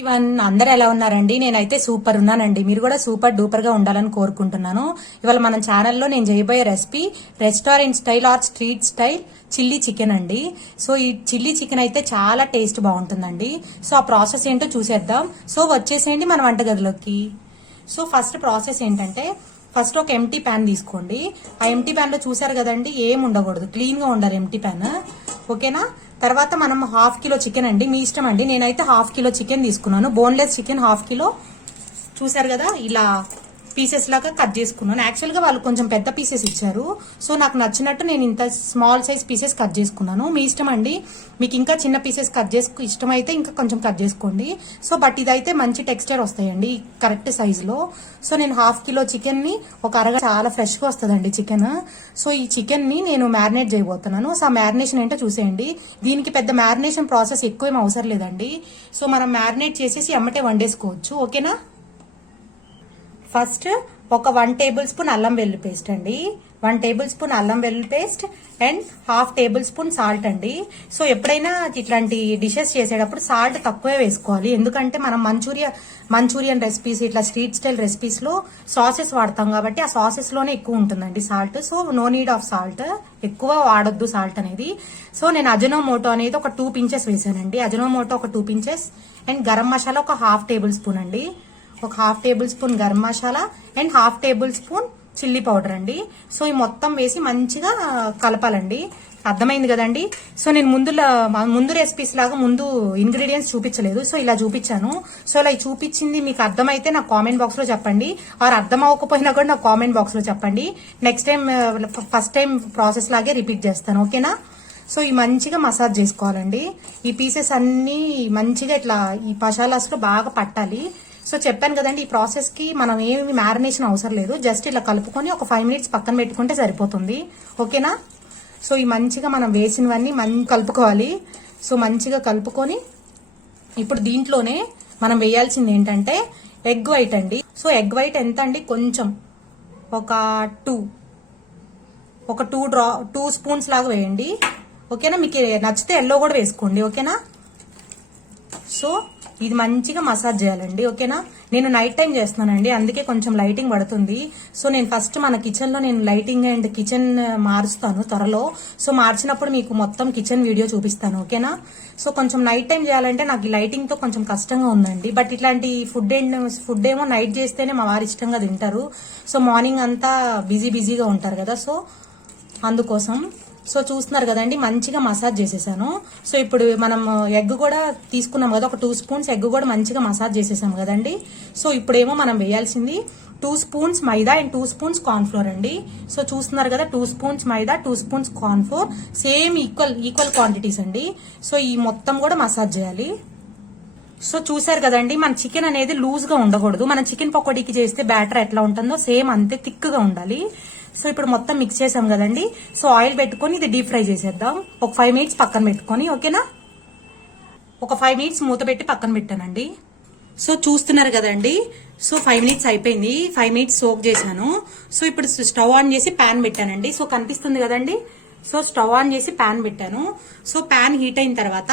ఇవన్ అందరు ఎలా ఉన్నారండి? నేనైతే సూపర్ ఉన్నానండి. మీరు కూడా సూపర్ డూపర్గా ఉండాలని కోరుకుంటున్నాను. ఇవాళ మన ఛానల్లో నేను చేయబోయే recipe restaurant style or street style chilli chicken అండి. సో ఈ చిల్లీ చికెన్ అయితే చాలా టేస్ట్ బాగుంటుందండి. సో ఆ ప్రాసెస్ ఏంటో చూసేద్దాం. సో వచ్చేసేయండి మన వంటగదిలోకి. సో ఫస్ట్ ప్రాసెస్ ఏంటంటే ఫస్ట్ ఒక ఎంటీ ప్యాన్ తీసుకోండి. ఆ ఎంటీ ప్యాన్లో చూసారు కదండి ఏం ఉండకూడదు. క్లీన్గా ఉండాలి ఎంటీ ప్యాన్ ఓకేనా? తర్వాత మనం హాఫ్ కిలో చికెన్ అండి మీ ఇష్టం అండి. నేనైతే హాఫ్ కిలో చికెన్ తీసుకున్నాను. బోన్లెస్ చికెన్ హాఫ్ కిలో చూసారు కదా ఇలా పీసెస్ లాగా కట్ చేసుకున్నాను. యాక్చువల్గా వాళ్ళు కొంచెం పెద్ద పీసెస్ ఇచ్చారు. సో నాకు నచ్చినట్టు నేను ఇంత స్మాల్ సైజ్ పీసెస్ కట్ చేసుకున్నాను. మీ ఇష్టం అండి? మీకు ఇంకా చిన్న పీసెస్ కట్ చేసుకు ఇష్టమైతే ఇంకా కొంచెం కట్ చేసుకోండి. సో బట్ ఇదైతే మంచి టెక్స్చర్ వస్తాయండి కరెక్ట్ సైజులో సో నేను హాఫ్ కిలో చికెన్ని ఒక అరగ చాలా ఫ్రెష్గా వస్తుందండి చికెన్ సో ఈ చికెన్ని నేను మ్యారినేట్ చేయబోతున్నాను. సో ఆ మ్యారినేషన్ ఏంటో చూసేయండి. దీనికి పెద్ద మ్యారినేషన్ ప్రాసెస్ ఎక్కువ ఏం అవసరం లేదండి. సో మనం మ్యారినేట్ చేసేసి అమ్మటే వండేసుకోవచ్చు. ఓకేనా ఫస్ట్ ఒక వన్ టేబుల్ స్పూన్ అల్లం వెల్లు పేస్ట్ అండి. వన్ టేబుల్ స్పూన్ అల్లం వెల్లుల్లి paste and half tablespoon salt అండి. సో ఎప్పుడైనా ఇట్లాంటి డిషెస్ చేసేటప్పుడు సాల్ట్ తక్కువే వేసుకోవాలి. ఎందుకంటే మనం మంచూరియా మంచూరియన్ రెసిపీస్ ఇట్లా స్ట్రీట్ స్టైల్ రెసిపీస్లో సాసెస్ వాడతాం కాబట్టి ఆ సాసెస్లోనే ఎక్కువ ఉంటుందండి salt. So no need of salt. ఎక్కువ వాడొద్దు సాల్ట్ అనేది. సో నేను అజనోమోటో అనేది ఒక టూ పించెస్ వేసానండి. అజనోమోటో ఒక two pinches and garam masala ఒక హాఫ్ టేబుల్ స్పూన్ అండి. ఒక half tablespoon garam masala and half tablespoon chilli powder అండి. సో ఈ మొత్తం వేసి మంచిగా కలపాలండి. అర్థమైంది కదండి? సో నేను ముందు ముందు రెసిపీస్ లాగా ముందు ఇంగ్రీడియంట్స్ చూపించలేదు. సో ఇలా చూపించాను. సో ఇలా చూపించింది మీకు అర్థమైతే నా కామెంట్ బాక్స్లో చెప్పండి. ఆర్ అర్థం అవ్వకపోయినా కూడా నా కామెంట్ బాక్స్లో చెప్పండి. Next time first time process లాగే రిపీట్ చేస్తాను. ఓకేనా? సో ఈ మంచిగా మసాజ్ చేసుకోవాలండి. ఈ పీసెస్ అన్నీ మంచిగా ఇట్లా ఈ మసాలాస్లో బాగా పట్టాలి. సో చెప్పాను కదండి ఈ ప్రాసెస్కి మనం ఏమి మ్యారినేషన్ అవసరం లేదు. జస్ట్ ఇలా కలుపుకొని ఒక ఫైవ్ మినిట్స్ పక్కన పెట్టుకుంటే సరిపోతుంది. ఓకేనా సో ఈ మంచిగా మనం వేసినవన్నీ మంచి కలుపుకోవాలి. సో మంచిగా కలుపుకొని ఇప్పుడు దీంట్లోనే మనం వేయాల్సింది ఏంటంటే ఎగ్ వైట్ అండి. సో ఎగ్ వైట్ ఎంత అండి? కొంచెం ఒక టూ ఒక టూ డ్రా టూ స్పూన్స్ లాగా వేయండి. ఓకేనా మీకు నచ్చితే ఎల్లో కూడా వేసుకోండి. ఓకేనా సో ఇది మంచిగా మసాజ్ చేయాలండి ఓకేనా? నేను నైట్ టైం చేస్తున్నానండి అందుకే కొంచెం లైటింగ్ పడుతుంది. సో నేను ఫస్ట్ మన కిచెన్లో నేను లైటింగ్ అండ్ కిచెన్ మారుస్తాను త్వరలో. సో మార్చినప్పుడు మీకు మొత్తం కిచెన్ వీడియో చూపిస్తాను ఓకేనా? సో కొంచెం నైట్ టైం చేయాలంటే నాకు ఈ కొంచెం కష్టంగా ఉందండి. బట్ ఇట్లాంటి ఫుడ్ ఫుడ్ ఏమో నైట్ చేస్తేనే మా వారు ఇష్టంగా తింటారు. సో మార్నింగ్ అంతా బిజీ బిజీగా ఉంటారు కదా సో అందుకోసం సో చూస్తున్నారు కదండి మంచిగా మసాజ్ చేసేసాను. సో ఇప్పుడు మనం ఎగ్ కూడా తీసుకున్నాం కదా ఒక టూ స్పూన్స్ ఎగ్ కూడా మంచిగా మసాజ్ చేసేసాం కదండి. సో ఇప్పుడేమో మనం వేయాల్సింది two spoons maida and two spoons cornflour అండి. సో చూస్తున్నారు కదా two spoons maida two spoons cornflour same equal equal quantities అండి. సో ఈ మొత్తం కూడా మసాజ్ చేయాలి. సో చూసారు కదండి మన చికెన్ అనేది లూజ్గా ఉండకూడదు. మన చికెన్ పకోడీకి చేస్తే బ్యాటర్ ఎట్లా ఉంటుందో సేమ్ అంతే థిక్గా ఉండాలి. సో ఇప్పుడు మొత్తం మిక్స్ చేసాం కదండి. సో ఆయిల్ పెట్టుకొని ఇది డీప్ ఫ్రై చేసేద్దాం. ఒక ఫైవ్ మినిట్స్ పక్కన పెట్టుకొని ఓకేనా? ఒక ఫైవ్ మినిట్స్ మూత పెట్టి పక్కన పెట్టానండి. సో చూస్తున్నారు కదండి. సో ఫైవ్ మినిట్స్ అయిపోయింది. ఫైవ్ మినిట్స్ సోక్ చేశాను. సో ఇప్పుడు స్టవ్ ఆన్ చేసి ప్యాన్ పెట్టానండి. సో కనిపిస్తుంది కదండి. సో స్టవ్ ఆన్ చేసి ప్యాన్ పెట్టాను. సో ప్యాన్ హీట్ అయిన తర్వాత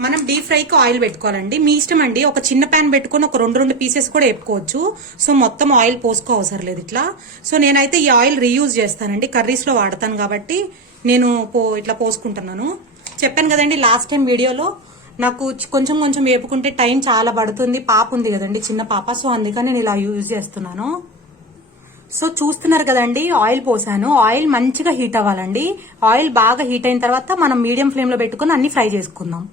మనం డీప్ ఫ్రైకి ఆయిల్ పెట్టుకోవాలండి. మీ ఇష్టం అండి. ఒక చిన్న ప్యాన్ పెట్టుకొని ఒక రెండు రెండు పీసెస్ కూడా వేపుకోవచ్చు. సో మొత్తం ఆయిల్ పోసుకో అవసరం లేదు ఇట్లా. సో నేనైతే ఈ ఆయిల్ రీయూజ్ చేస్తానండి. కర్రీస్లో వాడతాను కాబట్టి నేను పో ఇట్లా పోసుకుంటున్నాను. చెప్పాను కదండి లాస్ట్ టైం వీడియోలో నాకు కొంచెం కొంచెం వేపుకుంటే టైం చాలా పడుతుంది. పాప ఉంది కదండి చిన్న పాప. సో అందుకని నేను ఇలా యూజ్ చేస్తున్నాను. సో చూస్తున్నారు కదండి ఆయిల్ పోసాను. ఆయిల్ మంచిగా హీట్ అవ్వాలండి. ఆయిల్ బాగా హీట్ అయిన తర్వాత మనం మీడియం ఫ్లేమ్లో పెట్టుకుని అన్ని ఫ్రై చేసుకుందాం.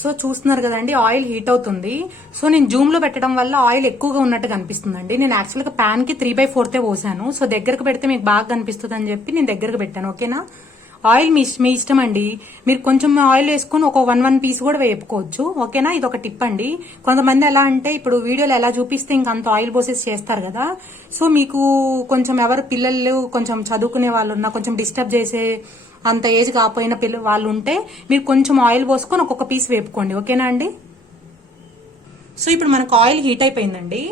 సో చూస్తున్నారు కదండి ఆయిల్ హీట్ అవుతుంది. సో నేను జూమ్లో పెట్టడం వల్ల ఆయిల్ ఎక్కువగా ఉన్నట్టు కనిపిస్తుందండి. నేను యాక్చువల్గా ప్యాన్కి త్రీ బై ఫోర్తే పోసాను. సో దగ్గరకు పెడితే మీకు బాగా కనిపిస్తుంది అని చెప్పి నేను దగ్గరకు పెట్టాను ఓకేనా ఆయిల్ మీ మీ ఇష్టం అండి. మీరు కొంచెం ఆయిల్ వేసుకొని ఒక వన్ వన్ పీస్ కూడా వేపుకోవచ్చు ఓకేనా ఇది ఒక టిప్ అండి. కొంతమంది ఎలా అంటే ఇప్పుడు వీడియోలో ఎలా చూపిస్తే ఇంక అంత ఆయిల్ పోసేసి చేస్తారు కదా? సో మీకు కొంచెం ఎవరు పిల్లలు కొంచెం చదువుకునే వాళ్ళు ఉన్నా కొంచెం డిస్టర్బ్ చేసే అంత ఏజ్ కాకపోయిన పిల్ల వాళ్ళు ఉంటే మీరు కొంచెం ఆయిల్ పోసుకొని ఒక్కొక్క పీస్ వేపుకోండి. ఓకేనా అండి? సో ఇప్పుడు మనకు ఆయిల్ హీట్ అయిపోయిందండి.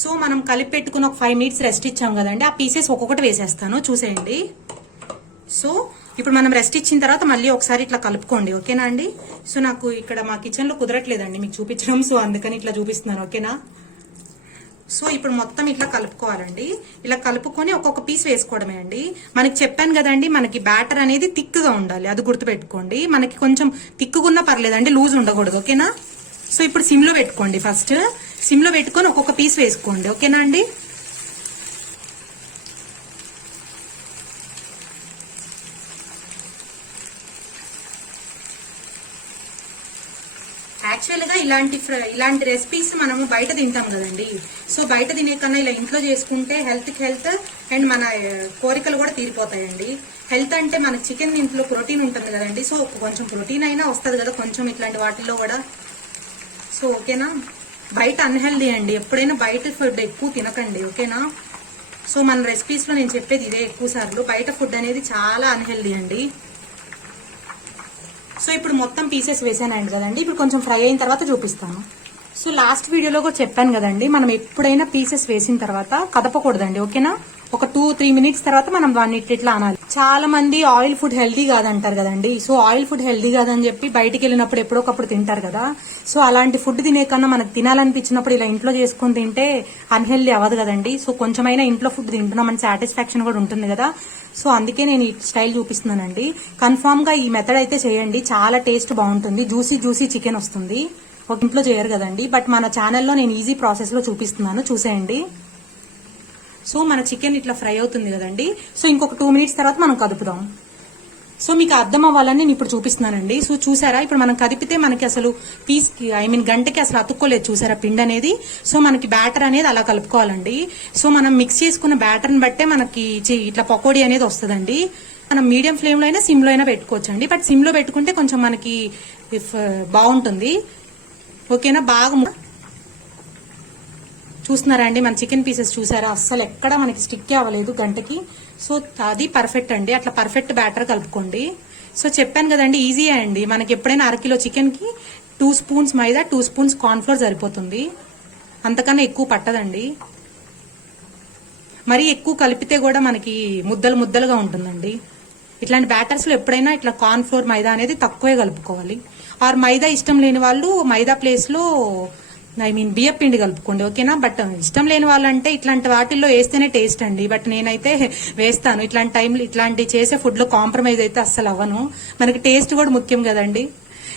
సో మనం కలిపి పెట్టుకుని ఒక ఫైవ్ మినిట్స్ రెస్ట్ ఇచ్చాం కదండి. ఆ పీసెస్ ఒక్కొక్కటి వేసేస్తాను. చూసేయండి. సో ఇప్పుడు మనం రెస్ట్ ఇచ్చిన తర్వాత మళ్ళీ ఒకసారి ఇట్లా కలుపుకోండి. ఓకేనా అండి? సో నాకు ఇక్కడ మా కిచెన్లో కుదరట్లేదండి మీకు చూపించడం. సో అందుకని ఇట్లా చూపిస్తున్నాను. ఓకేనా? సో ఇప్పుడు మొత్తం ఇట్లా కలుపుకోవాలండి. ఇలా కలుపుకొని ఒక్కొక్క పీస్ వేసుకోవడమే అండి. మనకి చెప్పాను కదండి మనకి బ్యాటర్ అనేది థిక్గా ఉండాలి. అది గుర్తుపెట్టుకోండి. మనకి కొంచెం థిక్గా ఉన్నా పర్లేదండి లూజ్ ఉండకూడదు ఓకేనా? సో ఇప్పుడు సిమ్లో పెట్టుకోండి ఫస్ట్. సిమ్లో పెట్టుకొని ఒక్కొక్క పీస్ వేసుకోండి ఓకేనా అండి? యాక్చువల్గా ఇలాంటి ఇలాంటి రెసిపీస్ మనము బయట తింటాం కదండి. సో బయట తినే కన్నా ఇలా ఇంట్లో చేసుకుంటే హెల్త్కి హెల్త్ అండ్ మన కోరికలు కూడా తీరిపోతాయండి. హెల్త్ అంటే మన చికెన్ దీంట్లో ప్రోటీన్ ఉంటుంది కదండి. సో కొంచెం ప్రోటీన్ అయినా వస్తుంది కదా కొంచెం ఇట్లాంటి వాటిల్లో కూడా. సో ఓకేనా? బయట అన్హెల్దీ అండి. ఎప్పుడైనా బయట ఫుడ్ ఎక్కువ తినకండి ఓకేనా? సో మన రెసిపీస్లో నేను చెప్పేది ఇదే ఎక్కువ సార్లు బయట ఫుడ్ అనేది చాలా అన్హెల్దీ అండి. సో ఇప్పుడు మొత్తం పీసెస్ వేసానండి కదండి. ఇప్పుడు కొంచెం ఫ్రై అయిన తర్వాత చూపిస్తాను. సో లాస్ట్ వీడియోలో కూడా చెప్పాను కదండి మనం ఎప్పుడైనా పీసెస్ వేసిన తర్వాత కదపకూడదండి ఓకేనా? ఒక టూ త్రీ మినిట్స్ తర్వాత మనం దాన్ని ఇట్లా ఇట్లా అనాలి. చాలా మంది ఆయిల్ ఫుడ్ హెల్దీ కాదంటారు కదండి. సో ఆయిల్ ఫుడ్ హెల్దీ కాదని చెప్పి బయటికి వెళ్ళినప్పుడు ఎప్పుడొకప్పుడు తింటారు కదా. సో అలాంటి ఫుడ్ తినే కన్నా మనకు తినాలనిపించినప్పుడు ఇలా ఇంట్లో చేసుకొని తింటే అన్హెల్దీ అవ్వదు కదండి. సో కొంచెమైనా ఇంట్లో ఫుడ్ తింటున్నామని సాటిస్ఫాక్షన్ కూడా ఉంటుంది కదా. సో అందుకే నేను ఈ స్టైల్ చూపిస్తున్నానండి. కన్ఫామ్గా ఈ మెథడ్ అయితే చేయండి. చాలా టేస్ట్ బాగుంటుంది. జ్యూసీ జ్యూసీ చికెన్ వస్తుంది. ఒక ఇంట్లో చేయరు కదండి. బట్ మన ఛానల్లో నేను ఈజీ ప్రాసెస్లో చూపిస్తున్నాను. చూసేయండి. సో మన చికెన్ ఇట్లా ఫ్రై అవుతుంది కదండి. సో ఇంకొక టూ మినిట్స్ తర్వాత మనం కదుపుదాం. సో మీకు అర్థం అవ్వాలని నేను ఇప్పుడు చూపిస్తున్నానండి. సో చూసారా? ఇప్పుడు మనం కదిపితే మనకి అసలు పీస్కి ఐ మీన్ గంటకి అసలు అతుక్కోలేదు చూసారా పిండి అనేది? సో మనకి బ్యాటర్ అనేది అలా కలుపుకోవాలండి. సో మనం మిక్స్ చేసుకున్న బ్యాటర్ని బట్టే మనకి చి- ఇట్లా పకోడీ అనేది వస్తుందండి. మనం మీడియం ఫ్లేమ్లో అయినా సిమ్లో అయినా పెట్టుకోవచ్చు అండి బట్ సిమ్లో పెట్టుకుంటే కొంచెం మనకి ఇఫ్ బాగుంటుంది. ఓకేనా? బాగా చూస్తున్నారా అండి? మన చికెన్ పీసెస్ చూసారా? అస్సలు ఎక్కడ మనకి స్టిక్ అవ్వలేదు గంటకి. సో అది పర్ఫెక్ట్ అండి. అట్లా పర్ఫెక్ట్ బ్యాటర్ కలుపుకోండి. సో చెప్పాను కదండి ఈజీ అండి. మనకి ఎప్పుడైనా అరకిలో చికెన్కి two spoons maida two spoons cornflour సరిపోతుంది. అంతకన్నా ఎక్కువ పట్టదండి. మరీ ఎక్కువ కలిపితే కూడా మనకి ముద్దలు ముద్దలుగా ఉంటుందండి. ఇట్లాంటి బ్యాటర్స్లో ఎప్పుడైనా ఇట్లా కార్న్ ఫ్లోర్ మైదా అనేది తక్కువే కలుపుకోవాలి. ఆర్ మైదా ఇష్టం లేని వాళ్ళు మైదా ప్లేస్లో ఐ మీన్ బియ్యం పిండి కలుపుకోండి ఓకేనా? బట్ uh, ఇష్టం లేని వాళ్ళంటే ఇట్లాంటి వాటిల్లో వేస్తేనే టేస్ట్ అండి. బట్ నేనైతే వేస్తాను. ఇట్లాంటి టైంలో ఇట్లాంటి చేసే ఫుడ్లో కాంప్రమైజ్ అయితే అస్సలు అవ్వను. మనకి టేస్ట్ కూడా ముఖ్యం కదండి.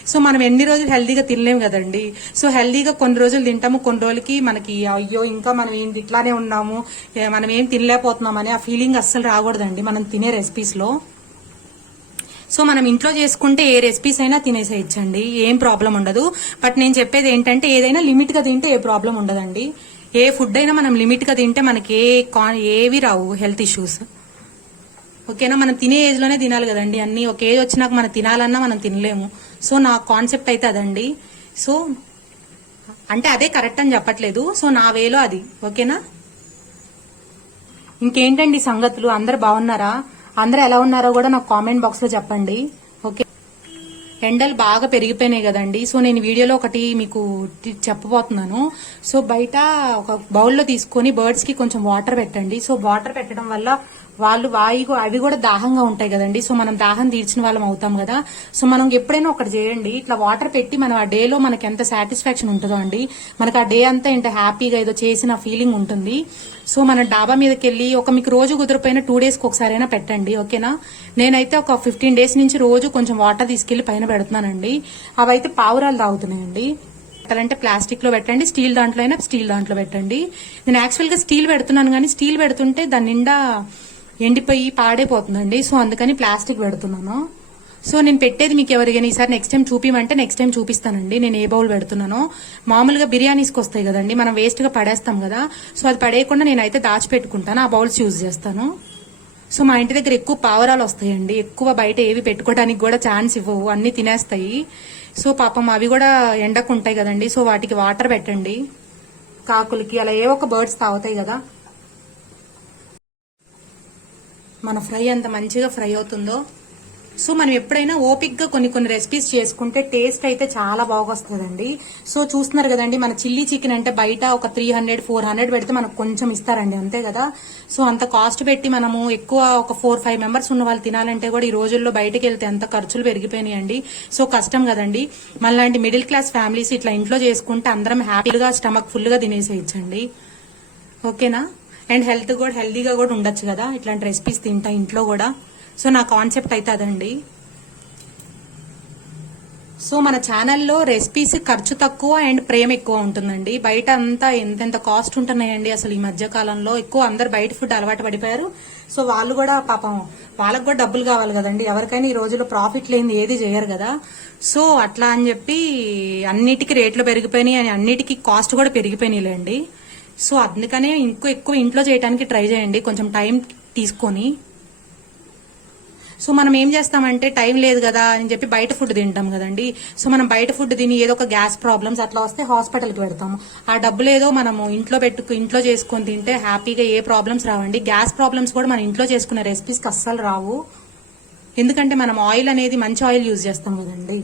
సో మనం ఎన్ని రోజులు హెల్దీగా తినలేము కదండి. సో హెల్దీగా కొన్ని రోజులు తింటాము కొన్ని రోజులకి మనకి అయ్యో ఇంకా మనం ఏంటి ఇట్లానే ఉన్నాము. మనం ఏం తినలేకపోతున్నాం అని ఆ ఫీలింగ్ అస్సలు రాకూడదండి. మనం తినే రెసిపీస్లో సో మనం ఇంట్లో చేసుకుంటే ఏ రెసిపీస్ అయినా తినేసేయచ్చండి ఏం ప్రాబ్లం ఉండదు. బట్ నేను చెప్పేది ఏంటంటే ఏదైనా లిమిట్గా తింటే ఏ ప్రాబ్లం ఉండదండి. ఏ ఫుడ్ అయినా మనం లిమిట్గా తింటే మనకి ఏ ఏవి రావు హెల్త్ ఇష్యూస్ ఓకేనా? మనం తినే ఏజ్లోనే తినాలి కదండి. అన్ని ఒక ఏజ్ వచ్చినాక మనం తినాలన్నా మనం తినలేము. సో నా కాన్సెప్ట్ అయితే అదండి. సో అంటే అదే కరెక్ట్ అని చెప్పట్లేదు. సో నా వేలో అది. ఓకేనా? ఇంకేంటండి సంగతులు? అందరు బాగున్నారా? అందరు ఎలా ఉన్నారో కూడా నాకు కామెంట్ బాక్స్లో చెప్పండి. ఓకే. ఎండలు బాగా పెరిగిపోయినాయి కదండి. సో నేను వీడియోలో ఒకటి మీకు చెప్పబోతున్నాను. సో బయట ఒక బౌల్లో తీసుకొని బర్డ్స్కి కొంచెం వాటర్ పెట్టండి. సో వాటర్ పెట్టడం వల్ల వాళ్ళు వాయు అవి కూడా దాహంగా ఉంటాయి కదండి. సో మనం దాహం తీర్చిన వాళ్ళం అవుతాం కదా. సో మనం ఎప్పుడైనా ఒకటి చేయండి. ఇట్లా వాటర్ పెట్టి మనం ఆ డేలో మనకి ఎంత సాటిస్ఫాక్షన్ ఉంటుందో అండి. మనకు ఆ డే అంతా ఎంత హ్యాపీగా ఏదో చేసిన ఫీలింగ్ ఉంటుంది. సో మన డాబా మీదకి వెళ్ళి ఒక మీకు రోజు కుదిరిపోయిన టూ డేస్కి ఒకసారైనా పెట్టండి. ఓకేనా? నేనైతే ఒక ఫిఫ్టీన్ డేస్ నుంచి రోజు కొంచెం వాటర్ తీసుకెళ్ళి పైన పెడుతున్నానండి. అవైతే పావురాలు తాగుతున్నాయండి. పెట్టాలంటే ప్లాస్టిక్లో పెట్టండి. స్టీల్ దాంట్లో అయినా స్టీల్ దాంట్లో పెట్టండి. నేను యాక్చువల్గా స్టీల్ పెడుతున్నాను కానీ స్టీల్ పెడుతుంటే దాని నిండా ఎండిపోయి పాడైపోతుందండి. సో అందుకని ప్లాస్టిక్ పెడుతున్నాను. సో నేను పెట్టేది మీకు ఎవరికైనా ఈసారి నెక్స్ట్ టైం చూపిమంటే నెక్స్ట్ టైం చూపిస్తానండి. నేను ఏ బౌల్ పెడుతున్నానో. మామూలుగా బిర్యానీస్కి వస్తాయి కదండి. మనం వేస్ట్గా పడేస్తాం కదా. సో అది పడేయకుండా నేనైతే దాచిపెట్టుకుంటాను. ఆ బౌల్స్ యూజ్ చేస్తాను. సో మా ఇంటి దగ్గర ఎక్కువ పావురాలు వస్తాయండి. ఎక్కువ బయట ఏవి పెట్టుకోవడానికి కూడా ఛాన్స్ ఇవ్వవు. అన్ని తినేస్తాయి. సో పాపం అవి కూడా ఎండకు ఉంటాయి కదండి. సో వాటికి వాటర్ పెట్టండి. కాకులకి అలా ఏ ఒక బర్డ్స్ తాగుతాయి కదా. మన ఫ్రై అంత మంచిగా ఫ్రై అవుతుందో. సో మనం ఎప్పుడైనా ఓపిక్గా కొన్ని కొన్ని రెసిపీస్ చేసుకుంటే టేస్ట్ అయితే చాలా బాగొస్తుందండి సో చూస్తున్నారు కదండి మన చిల్లీ చికెన్ అంటే బయట ఒక త్రీ హండ్రెడ్ ఫోర్ హండ్రెడ్ పెడితే మనకు కొంచెం ఇస్తారండి అంతే కదా. సో అంత కాస్ట్ పెట్టి మనము ఎక్కువ ఒక ఫోర్ ఫైవ్ మెంబర్స్ ఉన్న వాళ్ళు తినాలంటే కూడా ఈ రోజుల్లో బయటకు వెళ్తే ఎంత ఖర్చులు పెరిగిపోయినాయండి. సో కష్టం కదండి. మళ్ళీ మిడిల్ క్లాస్ ఫ్యామిలీస్ ఇట్లా ఇంట్లో చేసుకుంటే అందరం హ్యాపీగా స్టమక్ ఫుల్గా తినేసేయచ్చండి. ఓకేనా? అండ్ హెల్త్ కూడా హెల్దీగా కూడా ఉండొచ్చు కదా. ఇట్లాంటి రెసిపీస్ తింటా ఇంట్లో కూడా. సో నా కాన్సెప్ట్ అయితే అదండి. సో మన ఛానల్లో రెసిపీస్ ఖర్చు తక్కువ అండ్ ప్రేమ ఎక్కువ ఉంటుందండి. బయట అంతా ఎంతెంత కాస్ట్ ఉంటున్నాయండి అసలు ఈ మధ్య కాలంలో. ఎక్కువ అందరు బయట ఫుడ్ అలవాటు పడిపోయారు. సో వాళ్ళు కూడా పాపం వాళ్ళకు కూడా డబ్బులు కావాలి కదండి. ఎవరికైనా ఈ రోజుల్లో ప్రాఫిట్ లేని ఏది చేయరు కదా. సో అట్లా అని చెప్పి అన్నిటికీ రేట్లు పెరిగిపోయినాయి అని అన్నిటికీ కాస్ట్ కూడా పెరిగిపోయినాయిలేండి. సో అందుకనే ఇంకో ఎక్కువ ఇంట్లో చేయడానికి ట్రై చేయండి. కొంచెం టైం తీసుకొని. సో మనం ఏం చేస్తామంటే టైం లేదు కదా అని చెప్పి బయట ఫుడ్ తింటాం కదండి. సో మనం బయట ఫుడ్ తిని ఏదో ఒక గ్యాస్ ప్రాబ్లమ్స్ అట్లా వస్తే హాస్పిటల్కి పెడతాము ఆ డబ్బులు ఏదో మనము ఇంట్లో పెట్టుకు ఇంట్లో చేసుకొని తింటే హ్యాపీగా ఏ ప్రాబ్లమ్స్ రావండి. గ్యాస్ ప్రాబ్లమ్స్ కూడా మన ఇంట్లో చేసుకునే రెసిపీస్కి అస్సలు రావు. ఎందుకంటే మనం ఆయిల్ అనేది మంచి ఆయిల్ యూజ్ చేస్తాం కదండి.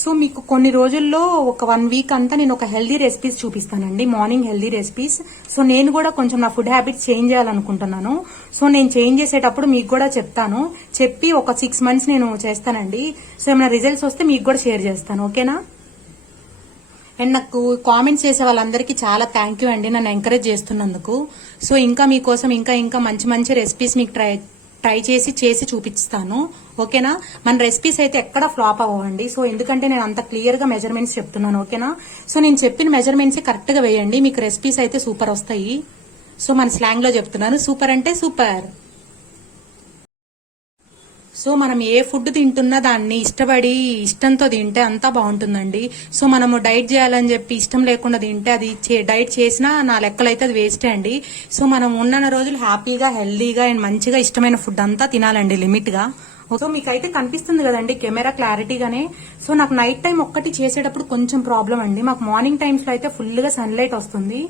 సో మీకు కొన్ని రోజుల్లో ఒక వన్ వీక్ అంతా నేను ఒక హెల్దీ రెసిపీస్ చూపిస్తానండి. మార్నింగ్ హెల్దీ రెసిపీస్ సో నేను కూడా కొంచెం నా ఫుడ్ హ్యాబిట్స్ చేంజ్ చేయాలనుకుంటున్నాను. సో నేను చేంజ్ చేసేటప్పుడు మీకు కూడా చెప్తాను. చెప్పి ఒక సిక్స్ మంత్స్ నేను చేస్తానండి. సో ఏమైనా రిజల్ట్స్ వస్తే మీకు కూడా షేర్ చేస్తాను. ఓకేనా? అండ్ నాకు కామెంట్స్ చేసే వాళ్ళందరికీ చాలా థ్యాంక్ యూ అండి. నన్ను ఎంకరేజ్ చేస్తున్నందుకు. సో ఇంకా మీకోసం ఇంకా ఇంకా మంచి మంచి రెసిపీస్ మీకు ట్రై ట్రై చేసి చేసి చూపిస్తాను. ఓకేనా? మన రెసిపీస్ అయితే ఎక్కడ ఫ్లాప్ అవ్వండి సో ఎందుకంటే నేను అంత క్లియర్గా మెజర్మెంట్స్ చెప్తున్నాను. ఓకేనా? సో నేను చెప్పిన మెజర్మెంట్స్ కరెక్ట్గా వేయండి. మీకు రెసిపీస్ అయితే సూపర్ వస్తాయి. సో మన స్లాంగ్లో చెప్తున్నాను. సూపర్ అంటే సూపర్ సో మనం ఏ ఫుడ్ తింటున్నా దాన్ని ఇష్టపడి ఇష్టంతో తింటే అంతా బాగుంటుందండి. సో మనము డైట్ చేయాలని చెప్పి ఇష్టం లేకుండా తింటే అది చే- డైట్ చేసినా నా లెక్కలైతే అది వేస్టే అండి. సో మనం ఉన్న రోజులు హ్యాపీగా హెల్దీగా అండ్ మంచిగా ఇష్టమైన ఫుడ్ అంతా తినాలండి లిమిట్గా. సో మీకు అయితే కనిపిస్తుంది కదండి కెమెరా క్లారిటీగానే. సో నాకు నైట్ టైం ఒక్కటి చేసేటప్పుడు కొంచెం ప్రాబ్లం అండి. మాకు మార్నింగ్ టైమ్స్లో అయితే ఫుల్గా సన్లైట్ వస్తుంది.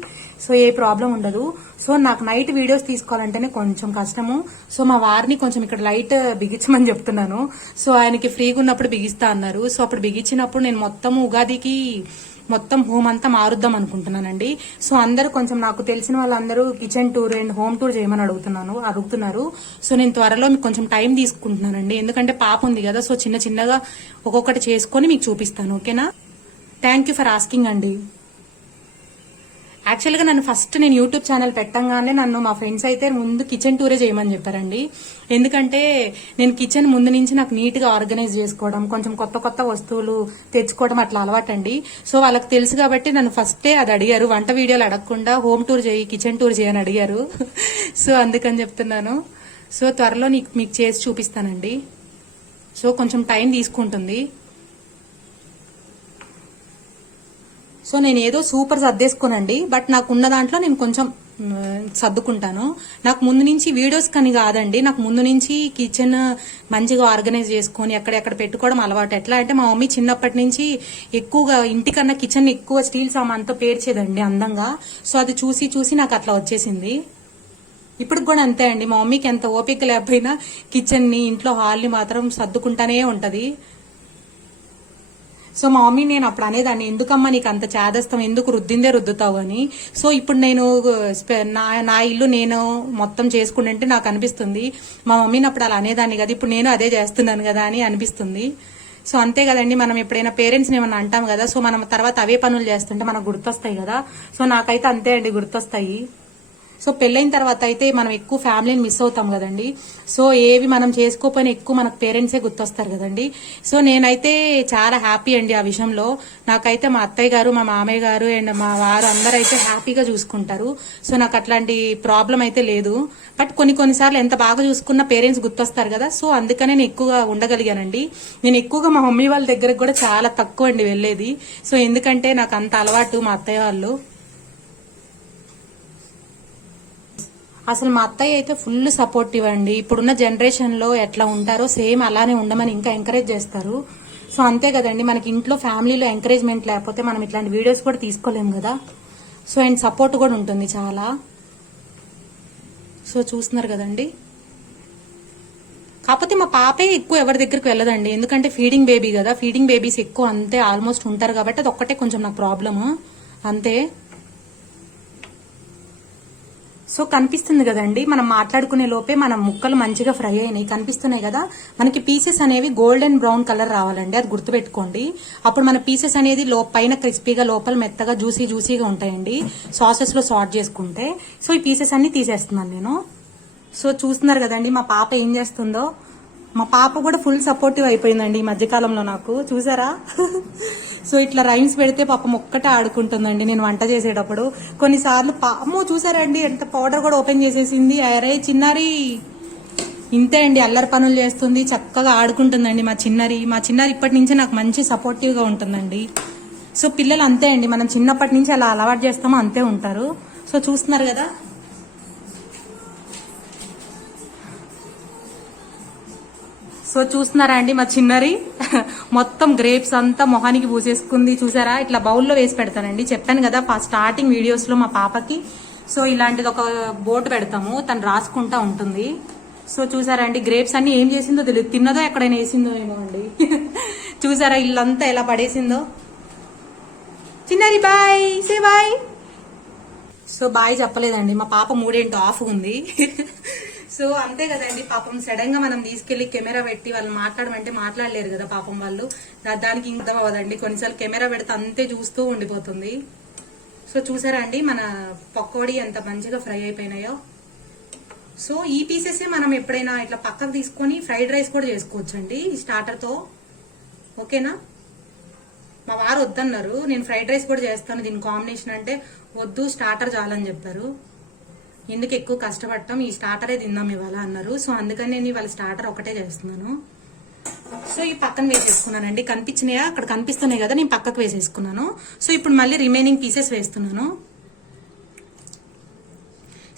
సో ఏ ప్రాబ్లం ఉండదు. సో నాకు నైట్ వీడియోస్ తీసుకోవాలంటేనే కొంచెం కష్టము. సో మా వారిని కొంచెం ఇక్కడ లైట్ బిగించమని చెప్తున్నాను. సో ఆయనకి ఫ్రీగా ఉన్నప్పుడు బిగిస్తా అన్నారు. సో అప్పుడు బిగించినప్పుడు నేను మొత్తం ఉగాదికి మొత్తం హోమ్ అంతా మారుద్దాం అనుకుంటున్నానండి. సో అందరూ కొంచెం నాకు తెలిసిన వాళ్ళందరూ kitchen tour and home tour చేయమని అడుగుతున్నాను అడుగుతున్నారు. సో నేను త్వరలో మీకు కొంచెం టైం తీసుకుంటున్నానండి. ఎందుకంటే పాప ఉంది కదా సో చిన్న చిన్నగా ఒక్కొక్కటి చేసుకొని మీకు చూపిస్తాను ఓకేనా? థ్యాంక్ యూ ఫర్ ఆస్కింగ్ అండి. యాక్చువల్గా నన్ను ఫస్ట్ నేను యూట్యూబ్ ఛానల్ పెట్టంగానే నన్ను మా ఫ్రెండ్స్ అయితే ముందు కిచెన్ టూరే చేయమని చెప్పారండి. ఎందుకంటే నేను కిచెన్ ముందు నుంచి నాకు నీట్గా ఆర్గనైజ్ చేసుకోవడం కొంచెం కొత్త కొత్త వస్తువులు తెచ్చుకోవడం అట్లా అలవాటండి. సో వాళ్ళకి తెలుసు కాబట్టి నన్ను ఫస్టే అది అడిగారు. వంట వీడియోలు అడగకుండా హోమ్ టూర్ చేయి కిచెన్ టూర్ చేయని అడిగారు. సో అందుకని చెప్తున్నాను. సో త్వరలో నీకు మీకు చేసి చూపిస్తానండి. సో కొంచెం టైం తీసుకుంటుంది. సో నేను ఏదో సూపర్ సర్దేసుకోనండి బట్ నాకు ఉన్న దాంట్లో నేను కొంచెం సర్దుకుంటాను. నాకు ముందు నుంచి వీడియోస్ కని కాదండి నాకు ముందు నుంచి కిచెన్ మంచిగా ఆర్గనైజ్ చేసుకొని ఎక్కడెక్కడ పెట్టుకోవడం అలవాటు. ఎట్లా అంటే మా మమ్మీ చిన్నప్పటి నుంచి ఎక్కువగా ఇంటికన్నా కిచెన్ ఎక్కువ స్టీల్ సామాన్తో పేర్చేదండి అందంగా. సో అది చూసి చూసి నాకు అట్లా వచ్చేసింది. ఇప్పుడు కూడా అంతే అండి మా మమ్మీకి ఎంత ఓపిక లేకపోయినా కిచెన్ని ఇంట్లో హాల్ని మాత్రం సర్దుకుంటానే ఉంటుంది. సో మా మమ్మీ నేను అప్పుడు అనేదాన్ని ఎందుకమ్మా నీకు అంత చేదస్తం? ఎందుకు రుద్దిందే రుద్దుతావు? అని. సో ఇప్పుడు నేను నా నా ఇల్లు నేను మొత్తం చేసుకుంటుంటే నాకు అనిపిస్తుంది. మా మమ్మీని అప్పుడు అలా అనేదాన్ని కదా ఇప్పుడు నేను అదే చేస్తున్నాను కదా అని అనిపిస్తుంది. సో అంతే కదండి మనం ఎప్పుడైనా పేరెంట్స్ ఏమన్నా అంటాం కదా సో మనం తర్వాత అవే పనులు చేస్తుంటే మనకు గుర్తొస్తాయి కదా. సో నాకైతే అంతే అండి గుర్తొస్తాయి. సో పెళ్ళైన తర్వాత అయితే మనం ఎక్కువ ఫ్యామిలీని మిస్ అవుతాం కదండి. సో ఏవి మనం చేసుకోపోయినా ఎక్కువ మనకు పేరెంట్సే గుర్తొస్తారు కదండి. సో నేనైతే చాలా హ్యాపీ అండి ఆ విషయంలో. నాకైతే మా అత్తయ్య గారు మా మామయ్య గారు అండ్ మా వారు అందరూ అయితే హ్యాపీగా చూసుకుంటారు. సో నాకు అట్లాంటి ప్రాబ్లం అయితే లేదు. బట్ కొన్ని కొన్నిసార్లు ఎంత బాగా చూసుకున్న పేరెంట్స్ గుర్తొస్తారు కదా. సో అందుకనే నేను ఎక్కువగా ఉండగలిగానండి. నేను ఎక్కువగా మా మమ్మీ వాళ్ళ దగ్గరకు కూడా చాలా తక్కువ అండి వెళ్ళేది. సో ఎందుకంటే నాకు అంత అలవాటు మా అత్తయ్య వాళ్ళు. అసలు మా అత్తయ్య అయితే ఫుల్ సపోర్టివ్ అండి. ఇప్పుడున్న జనరేషన్లో ఎట్లా ఉంటారో సేమ్ అలానే ఉండమని ఇంకా ఎంకరేజ్ చేస్తారు. సో అంతే కదండి మనకి ఇంట్లో ఫ్యామిలీలో ఎంకరేజ్మెంట్ లేకపోతే మనం ఇట్లాంటి వీడియోస్ కూడా తీసుకోలేము కదా. సో అండ్ సపోర్ట్ కూడా ఉంటుంది చాలా. సో చూస్తున్నారు కదండి. కాకపోతే మా పాపే ఎక్కువ ఎవరి దగ్గరికి వెళ్ళదండి. ఎందుకంటే ఫీడింగ్ బేబీ కదా. ఫీడింగ్ బేబీస్ ఎక్కువ అంతే ఆల్మోస్ట్ ఉంటారు కాబట్టి అది ఒక్కటే కొంచెం నాకు ప్రాబ్లము అంతే. సో కనిపిస్తుంది కదండి మనం మాట్లాడుకునే లోపే మన ముక్కలు మంచిగా ఫ్రై అయినాయి కనిపిస్తున్నాయి కదా. మనకి పీసెస్ అనేవి గోల్డెన్ బ్రౌన్ కలర్ రావాలండి అది గుర్తుపెట్టుకోండి. అప్పుడు మన పీసెస్ అనేది లో పైన క్రిస్పీగా లోపల మెత్తగా జ్యూసీ జ్యూసీగా ఉంటాయండి సాసెస్లో సార్ట్ చేసుకుంటే. సో ఈ పీసెస్ అన్ని తీసేస్తున్నాను నేను. సో చూస్తున్నారు కదండి మా పాప ఏం చేస్తుందో. మా పాప కూడా ఫుల్ సపోర్టివ్ అయిపోయిందండి ఈ మధ్యకాలంలో నాకు చూసారా? సో ఇట్లా రైమ్స్ పెడితే పాపం ఒక్కటే ఆడుకుంటుందండి నేను వంట చేసేటప్పుడు. కొన్నిసార్లు పాము చూసారండి ఎంత పౌడర్ కూడా ఓపెన్ చేసేసింది. అరే చిన్నారి ఇంతే అండి అల్లరి పనులు చేస్తుంది చక్కగా ఆడుకుంటుందండి మా చిన్నారి. మా చిన్నారి ఇప్పటి నుంచి నాకు మంచి సపోర్టివ్గా ఉంటుందండి. సో పిల్లలు అంతే అండి మనం చిన్నప్పటి నుంచి అలా అలవాటు చేస్తామో అంతే ఉంటారు. సో చూస్తున్నారు కదా సో చూస్తున్నారా అండి మా చిన్నరి? మొత్తం గ్రేప్స్ అంతా మొహానికి పూసేసుకుంది. చూసారా? ఇట్లా బౌల్లో వేసి పెడతానండి. చెప్పాను కదా స్టార్టింగ్ వీడియోస్లో మా పాపకి. సో ఇలాంటిది ఒక బోర్డు పెడతాము. తను రాసుకుంటా ఉంటుంది. సో చూసారా అండి గ్రేప్స్ అన్ని ఏం చేసిందో తెలియదు తిన్నదో ఎక్కడైనా వేసిందో ఏమో అండి. చూసారా ఇల్లంతా ఎలా పడేసిందో? చిన్నరి boy. Say bye. So bye చెప్పలేదండి. మా పాప మూడేంటో ఆఫ్ ఉంది. సో అంతే కదండి పాపం సడన్గా మనం తీసుకెళ్ళి కెమెరా పెట్టి వాళ్ళు మాట్లాడమంటే మాట్లాడలేరు కదా పాపం వాళ్ళు. దానికి ఇంకా అవ్వదండి కొన్నిసార్లు కెమెరా పెడితే అంతే చూస్తూ ఉండిపోతుంది. సో చూసారా అండి మన పకోడీ ఎంత మంచిగా ఫ్రై అయిపోయినాయో. సో ఈ పీసెస్ మనం ఎప్పుడైనా ఇట్లా పక్కకు తీసుకొని ఫ్రైడ్ రైస్ కూడా చేసుకోవచ్చండి ఈ ఓకేనా? మా వారు వద్దన్నారు నేను ఫ్రైడ్ రైస్ కూడా చేస్తాను దీని కాంబినేషన్ అంటే వద్దు స్టార్టర్ చాలని చెప్పారు. ఎందుకు ఎక్కువ కష్టపడటం ఈ స్టార్టరే తిందాం ఇవాళ అన్నారు. సో అందుకని నేను ఇవాళ స్టార్టర్ ఒకటే చేస్తున్నాను. సో ఈ పక్కన వేసేసుకున్నానండి. కనిపించినాయా? అక్కడ కనిపిస్తున్నాయి కదా నేను పక్కకు వేసేసుకున్నాను. సో ఇప్పుడు మళ్ళీ రిమైనింగ్ పీసెస్ వేస్తున్నాను.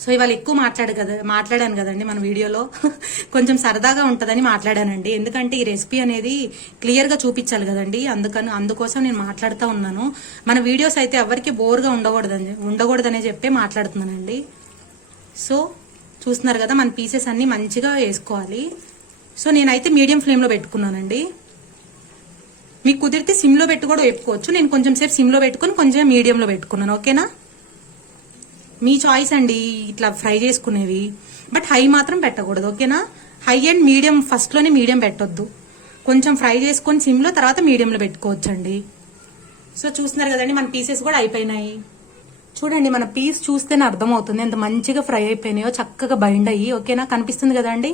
సో ఇవాళ ఎక్కువ మాట్లాడు కదా మాట్లాడాను కదండి మన వీడియోలో. కొంచెం సరదాగా ఉంటుందని మాట్లాడానండి. ఎందుకంటే ఈ రెసిపీ అనేది క్లియర్గా చూపించాలి కదండి. అందుకని అందుకోసం నేను మాట్లాడుతూ ఉన్నాను. మన వీడియోస్ అయితే ఎవరికి బోర్గా ఉండకూడదని ఉండకూడదనే చెప్పి మాట్లాడుతున్నానండి. సో చూస్తున్నారు కదా మన పీసెస్ అన్నీ మంచిగా వేసుకోవాలి. సో నేనైతే మీడియం ఫ్లేమ్లో పెట్టుకున్నానండి. మీకు కుదిరితే సిమ్లో పెట్టి కూడా వేపుకోవచ్చు. నేను కొంచెం సేపు సిమ్లో పెట్టుకొని కొంచెం మీడియంలో పెట్టుకున్నాను. ఓకేనా? మీ చాయిస్ అండి ఇట్లా ఫ్రై చేసుకునేవి. బట్ హై మాత్రం పెట్టకూడదు. ఓకేనా? హై అండ్ మీడియం ఫస్ట్లోనే మీడియం పెట్టొద్దు. కొంచెం ఫ్రై చేసుకొని సిమ్లో తర్వాత మీడియంలో పెట్టుకోవచ్చండి. సో చూస్తున్నారు కదండి మన పీసెస్ కూడా అయిపోయినాయి. చూడండి మన పీస్ చూస్తేనే అర్థమవుతుంది ఎంత మంచిగా ఫ్రై అయిపోయినాయో చక్కగా బైండ్ అయ్యి ఓకేనా? కనిపిస్తుంది కదండి?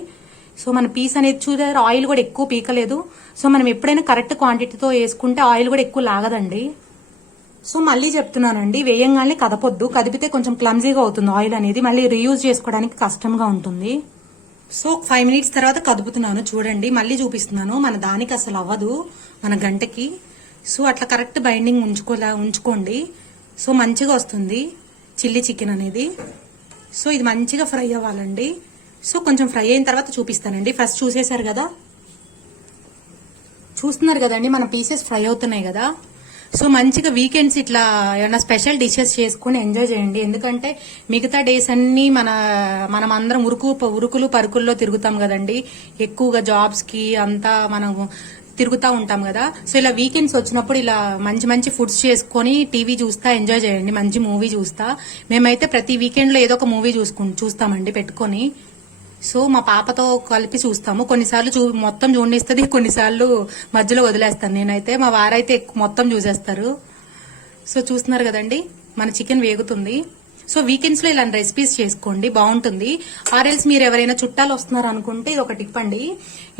సో మన పీస్ అనేది చూడారు ఆయిల్ కూడా ఎక్కువ పీకలేదు. సో మనం ఎప్పుడైనా కరెక్ట్ క్వాంటిటీతో వేసుకుంటే ఆయిల్ కూడా ఎక్కువ లాగదండి. సో మళ్ళీ చెప్తున్నానండి వేయంగానే కదపొద్దు. కదిపితే కొంచెం క్లమ్జీగా అవుతుంది ఆయిల్ అనేది. మళ్ళీ రీయూజ్ చేసుకోవడానికి కష్టంగా ఉంటుంది. సో ఫైవ్ మినిట్స్ తర్వాత కదుపుతున్నాను చూడండి. మళ్ళీ చూపిస్తున్నాను మన దానికి అసలు అవ్వదు మన గంటకి. సో అట్లా కరెక్ట్ బైండింగ్ ఉంచుకోలే ఉంచుకోండి. సో మంచిగా వస్తుంది చిల్లీ చికెన్ అనేది. సో ఇది మంచిగా ఫ్రై అవ్వాలండి. సో కొంచెం ఫ్రై అయిన తర్వాత చూపిస్తానండి. ఫస్ట్ చూసేశారు కదా? చూస్తున్నారు కదండి మన పీసెస్ ఫ్రై అవుతున్నాయి కదా? సో మంచిగా వీకెండ్స్ ఇట్లా ఏమైనా స్పెషల్ డిషెస్ చేసుకుని ఎంజాయ్ చేయండి. ఎందుకంటే మిగతా డేస్ అన్ని మన మనం అందరం ఉరుకు ఉరుకులు పరుకుల్లో తిరుగుతాం కదండి. ఎక్కువగా జాబ్స్కి అంతా మనం తిరుగుతూ ఉంటాం కదా. సో ఇలా వీకెండ్స్ వచ్చినప్పుడు ఇలా మంచి మంచి ఫుడ్స్ చేసుకొని టీవీ చూస్తా ఎంజాయ్ చేయండి. మంచి మూవీ చూస్తా. మేమైతే ప్రతి వీకెండ్లో ఏదో ఒక మూవీ చూసుకు చూస్తామండి పెట్టుకొని. సో మా పాపతో కలిపి చూస్తాము. కొన్నిసార్లు చూ మొత్తం చూడిస్తుంది కొన్నిసార్లు మధ్యలో వదిలేస్తాను. నేనైతే మా వారైతే మొత్తం చూసేస్తారు. సో చూస్తున్నారు కదండి మన చికెన్ వేగుతుంది. సో వీకెండ్స్లో ఇలాంటి రెసిపీస్ చేసుకోండి బాగుంటుంది. ఆర్ఎల్స్ మీరు ఎవరైనా చుట్టాలు వస్తున్నారు అనుకుంటే ఇది ఒక టిప్ అండి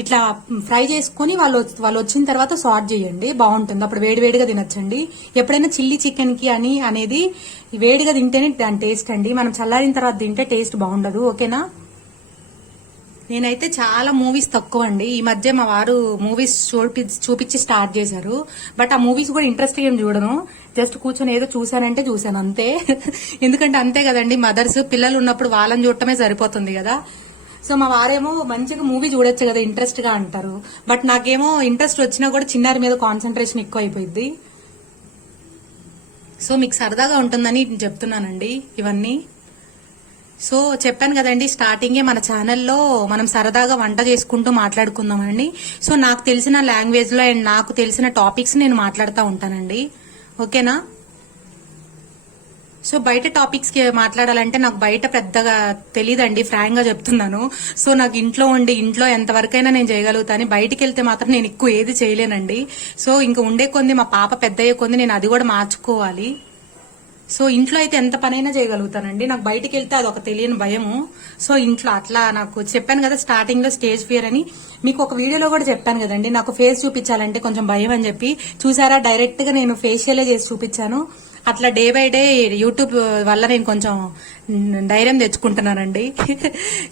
ఇట్లా ఫ్రై చేసుకొని వాళ్ళు వాళ్ళు వచ్చిన తర్వాత సార్ట్ చేయండి బాగుంటుంది. అప్పుడు వేడివేడిగా తినొచ్చండి. ఎప్పుడైనా చిల్లీ చికెన్కి అని అనేది వేడిగా తింటేనే దాని టేస్ట్ అండి. మనం చల్లారిన తర్వాత తింటే టేస్ట్ బాగుండదు ఓకేనా? నేనైతే చాలా మూవీస్ తక్కువ అండి ఈ మధ్య మా వారు మూవీస్ చూపి చూపించి స్టార్ట్ చేశారు. బట్ ఆ మూవీస్ కూడా ఇంట్రెస్ట్ ఏం చూడను. జస్ట్ కూర్చొని ఏదో చూశానంటే చూశాను అంతే. ఎందుకంటే అంతే కదండి మదర్స్ పిల్లలు ఉన్నప్పుడు వాళ్ళని చూడటమే సరిపోతుంది కదా. సో మా వారేమో మంచిగా మూవీ చూడొచ్చు కదా ఇంట్రెస్ట్గా అంటారు. బట్ నాకేమో ఇంట్రెస్ట్ వచ్చినా కూడా చిన్నారి మీద కాన్సన్ట్రేషన్ ఎక్కువ అయిపోయింది సో మీకు సరదాగా ఉంటుందని చెప్తున్నానండి ఇవన్నీ. సో చెప్పాను కదండి స్టార్టింగే మన ఛానల్లో మనం సరదాగా వంట చేసుకుంటూ మాట్లాడుకుందామండి. సో నాకు తెలిసిన లాంగ్వేజ్లో అండ్ నాకు తెలిసిన టాపిక్స్ నేను మాట్లాడుతూ ఉంటానండి. ఓకేనా? సో బయట టాపిక్స్ మాట్లాడాలంటే నాకు బయట పెద్దగా తెలియదండి ఫ్రాంక్గా చెప్తున్నాను. సో నాకు ఇంట్లో ఉండి ఇంట్లో ఎంతవరకైనా నేను చేయగలుగుతాను. బయటికి వెళ్తే మాత్రం నేను ఎక్కువ ఏది చేయలేనండి. సో ఇంకా ఉండే కొంది మా పాప పెద్దయ్యే కొంది నేను అది కూడా మార్చుకోవాలి. సో ఇంట్లో అయితే ఎంత పనైనా చేయగలుగుతానండి. నాకు బయటికి వెళ్తే అది ఒక తెలియని భయము. సో ఇంట్లో అట్లా నాకు చెప్పాను కదా స్టార్టింగ్లో స్టేజ్ ఫియర్ అని. మీకు ఒక వీడియోలో కూడా చెప్పాను కదండి. నాకు ఫేస్ చూపించాలంటే కొంచెం భయం అని చెప్పి. చూసారా? డైరెక్ట్గా నేను ఫేషియలే చేసి చూపించాను. అట్లా డే బై డే యూట్యూబ్ వల్ల నేను కొంచెం ధైర్యం తెచ్చుకుంటున్నానండి.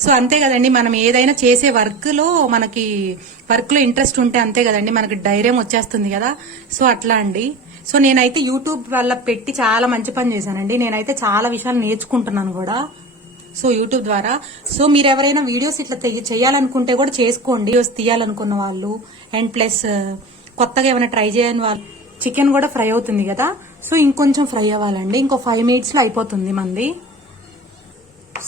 సో అంతే కదండి. మనం ఏదైనా చేసే వర్క్లో మనకి వర్క్లో ఇంట్రెస్ట్ ఉంటే అంతే కదండి. మనకి ధైర్యం వచ్చేస్తుంది కదా. సో అట్లా అండి. సో నేనైతే యూట్యూబ్ వల్ల పెట్టి చాలా మంచి పని చేశానండి. నేనైతే చాలా విషయాలు నేర్చుకుంటున్నాను కూడా. సో యూట్యూబ్ ద్వారా. సో మీరు ఎవరైనా వీడియోస్ ఇట్లా చేయాలనుకుంటే కూడా చేసుకోండి. వీడియోస్ తీయాలనుకున్న వాళ్ళు అండ్ ప్లస్ కొత్తగా ఏమైనా ట్రై చేయని వాళ్ళు చికెన్ కూడా ఫ్రై అవుతుంది కదా. సో ఇంకొంచెం ఫ్రై అవ్వాలండి. ఇంకో ఫైవ్ మినిట్స్లో అయిపోతుంది మంది.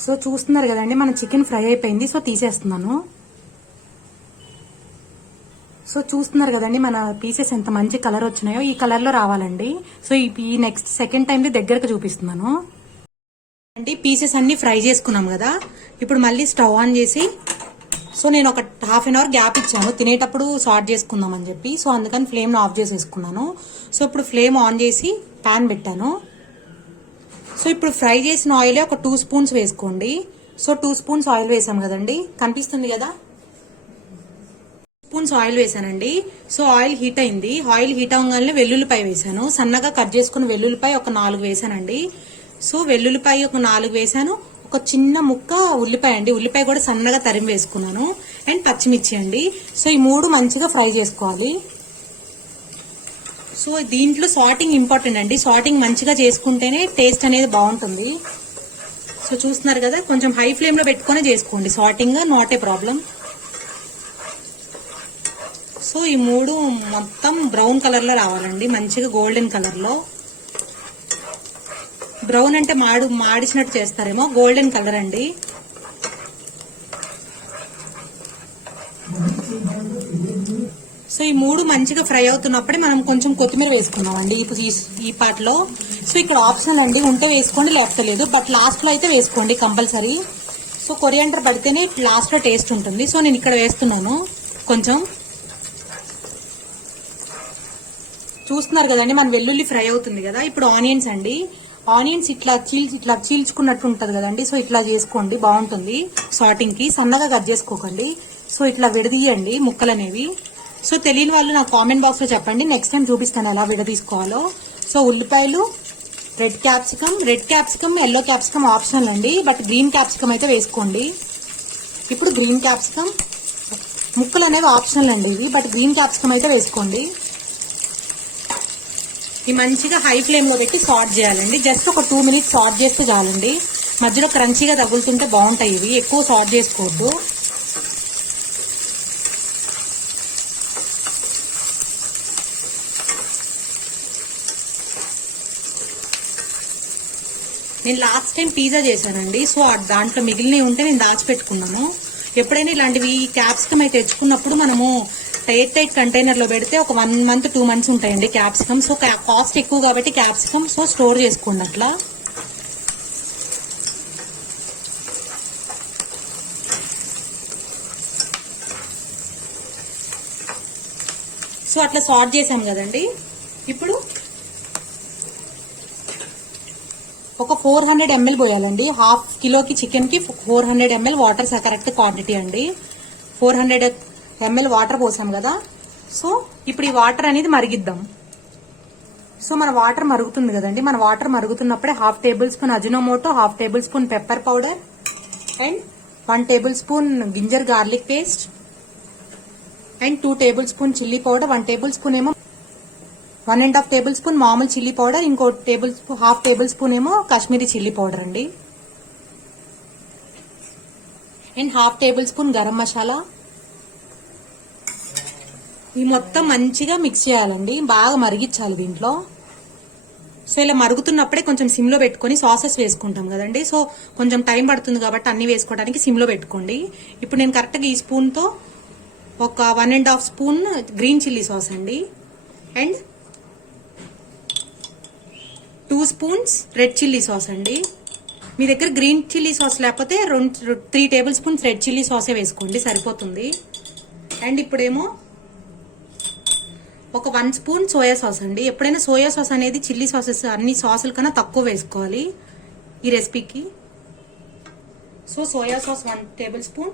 సో చూస్తున్నారు కదండి మన చికెన్ ఫ్రై అయిపోయింది. సో తీసేస్తున్నాను. సో చూస్తున్నారు కదండి మన పీసెస్ ఎంత మంచి కలర్ వచ్చినాయో ఈ కలర్లో రావాలండి. సో ఈ- నెక్స్ట్ సెకండ్ టైం దగ్గరకు చూపిస్తున్నాను. అండి పీసెస్ అన్ని ఫ్రై చేసుకున్నాం కదా ఇప్పుడు మళ్ళీ స్టవ్ ఆన్ చేసి సో నేను ఒక హాఫ్ అన్ అవర్ గ్యాప్ ఇచ్చాను. తినేటప్పుడు సార్ట్ చేసుకుందాం అని చెప్పి సో అందుకని ఫ్లేమ్ను ఆఫ్ చేసేసుకున్నాను. సో ఇప్పుడు ఫ్లేమ్ ఆన్ చేసి పాన్ పెట్టాను. సో ఇప్పుడు ఫ్రై చేసిన ఆయిల్ ఒక టూ స్పూన్స్ వేసుకోండి. సో టూ స్పూన్స్ ఆయిల్ వేసాం కదండి కనిపిస్తుంది కదా? స్పూన్స్ ఆయిల్ వేసానండి సో ఆయిల్ హీట్ అయింది. ఆయిల్ హీట్ అవ్వగానే వెల్లుల్లిపాయ వేసాను సన్నగా కట్ చేసుకున్న వెల్లుల్లిపాయ ఒక నాలుగు వేసానండి సో వెల్లుల్లిపాయ ఒక నాలుగు వేసాను ఒక చిన్న ముక్క ఉల్లిపాయ అండి. ఉల్లిపాయ కూడా సన్నగా తరిమి వేసుకున్నాను. అండ్ పచ్చిమిర్చి అండి. సో ఈ మూడు మంచిగా ఫ్రై చేసుకోవాలి. సో దీంట్లో సార్టింగ్ ఇంపార్టెంట్ అండి. సార్టింగ్ మంచిగా చేసుకుంటేనే టేస్ట్ అనేది బాగుంటుంది. సో చూస్తున్నారు కదా కొంచెం హై ఫ్లేమ్లో పెట్టుకొని చేసుకోండి. Sorting not a problem. So ఈ మూడు మొత్తం బ్రౌన్ కలర్లో రావాలండి. మంచిగా గోల్డెన్ కలర్లో. బ్రౌన్ అంటే మాడు మాడిచినట్టు చేస్తారేమో. గోల్డెన్ కలర్ అండి. సో ఈ మూడు మంచిగా ఫ్రై అవుతున్నప్పుడే మనం కొంచెం కొత్తిమీర వేసుకున్నామండి ఈ పార్ట్లో సో ఇక్కడ ఆప్షన్ అండి. ఉంటే వేసుకోండి లేకపోతే లేదు. బట్ లాస్ట్లో అయితే వేసుకోండి కంపల్సరీ. సో కొరియాండర్ పడితేనే లాస్ట్లో టేస్ట్ ఉంటుంది. సో నేను ఇక్కడ వేస్తున్నాను. కొంచెం. చూస్తున్నారు కదండి మన వెల్లుల్లి ఫ్రై అవుతుంది కదా. ఇప్పుడు ఆనియన్స్ అండి. ఆనియన్స్ ఇట్లా చీల్చి ఇట్లా చీల్చుకున్నట్టు ఉంటుంది కదండి. సో ఇట్లా చేసుకోండి బాగుంటుంది. షార్టింగ్కి సన్నగా కట్ చేసుకోకండి. సో ఇట్లా విడదీయండి ముక్కలు అనేవి సో తెలియని వాళ్ళు నాకు కామెంట్ బాక్స్లో చెప్పండి. నెక్స్ట్ టైం చూపిస్తాను ఎలా విడదీసుకోవాలో. సో ఉల్లిపాయలు red capsicum red capsicum yellow capsicum optional అండి. బట్ గ్రీన్ క్యాప్సికమ్ అయితే వేసుకోండి. ఇప్పుడు గ్రీన్ క్యాప్సికమ్ ముక్కలు అనేవి ఆప్షనల్ అండి ఇవి. బట్ గ్రీన్ క్యాప్సికమ్ అయితే వేసుకోండి. ఈ మంచిగా హై ఫ్లేమ్లో పెట్టి సాట్ చేయాలండి. జస్ట్ ఒక టూ మినిట్స్ సాట్ చేస్తే చాలండి. మధ్యలో క్రంచీగా తగులుతుంటే బాగుంటాయి ఇవి. ఎక్కువ సాట్ చేసుకోవద్దు. నేను లాస్ట్ టైం పిజ్జా చేశానండి. సో దాంట్లో మిగిలినవి ఉంటే నేను దాచిపెట్టుకున్నాను. ఎప్పుడైనా ఇలాంటివి క్యాప్సికమ్ అయితే తెచ్చుకున్నప్పుడు మనము ఎయిట్ టైట్ కంటైనర్లో పెడితే ఒక వన్ మంత్ టూ మంత్స్ ఉంటాయండి క్యాప్సికమ్ సో కాస్ట్ ఎక్కువ కాబట్టి క్యాప్సికమ్ సో స్టోర్ చేసుకోండి అట్లా. సో అట్లా సార్ట్ చేసాం కదండి. ఇప్పుడు ఒక ఫోర్ హండ్రెడ్ ఎంఎల్ పోయాలండి. హాఫ్ కిలోకి చికెన్కి four hundred ml water correct quantity అండి. ఫోర్ హండ్రెడ్ ఎంఎల్ వాటర్ పోసాం కదా. సో ఇప్పుడు ఈ వాటర్ అనేది మరిగిద్దాం. సో మన వాటర్ మరుగుతుంది కదండి. మన water మరుగుతున్నప్పుడే half tablespoon Ajinomoto half tablespoon pepper powder and one tablespoon ginger garlic paste and two tablespoon chilli powder one tablespoon ఏమో one and half tablespoon మామూలు చిల్లీ పౌడర్ ఇంకో tablespoon half tablespoon ఏమో Kashmiri chilli powder అండి. And half tablespoon garam masala ఈ మొత్తం మంచిగా mix చేయాలండి. బాగా మరిగించాలి దీంట్లో. సో ఇలా మరుగుతున్నప్పుడే కొంచెం సిమ్లో పెట్టుకొని సాసెస్ వేసుకుంటాం కదండి. సో కొంచెం టైం పడుతుంది కాబట్టి అన్ని వేసుకోవడానికి సిమ్లో పెట్టుకోండి. ఇప్పుడు నేను కరెక్ట్గా ఈ స్పూన్తో ఒక one and half spoon green chilli sauce అండి. And two spoons red chilli sauce అండి. మీ దగ్గర గ్రీన్ చిల్లీ సాస్ లేకపోతే రెండు three tablespoons red chilli సాసే వేసుకోండి. సరిపోతుంది. అండ్ ఇప్పుడేమో ఒక వన్ స్పూన్ సోయా సాస్ అండి. ఎప్పుడైనా సోయా సాస్ అనేది చిల్లీ సాసెస్ అన్ని సాసుల కన్నా తక్కువ వేసుకోవాలి ఈ రెసిపీకి. So soya sauce one tablespoon